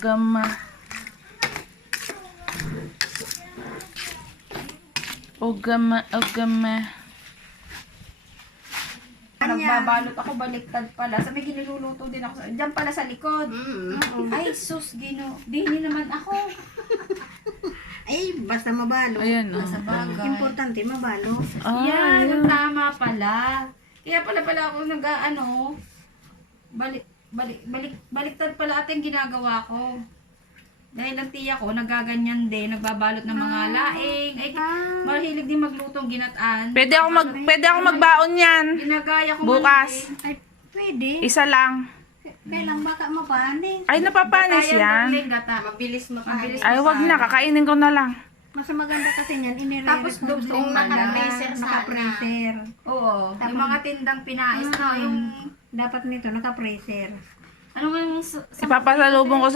Ugama. Ugama. Nagbabalot ako, baliktad pala. Sa may giniluluto din ako. Diyan pala sa likod. Ay, sus, dini naman ako. Ay, basta mabalo. Ayan, oh. Sa bagay. Importante, mabalo. Yan, Ayan. tama pala. Kaya pala ako baliktad pala ating ginagawa ko. Dahil ang tiya ko, nagaganyan din, nagbabalot ng mga laing. Ay, mahilig din maglutong ginataan. Pwede ako magbaon yan. Ginagaya ko Bukas. Ay, pwede. Isa lang. Kailang baka mapanis. Ay, napapanis yan. Mabilis mapanis. Ay, wag na. Kakainin ko na lang. Mas maganda kasi niyan, inire. Tapos dugtong naka-freezer sana. Naka-freezer. Oo, yung mga tindang pinais na yung Dapat nito, naka-freezer. ano nga yung Ipapasalubong ko sa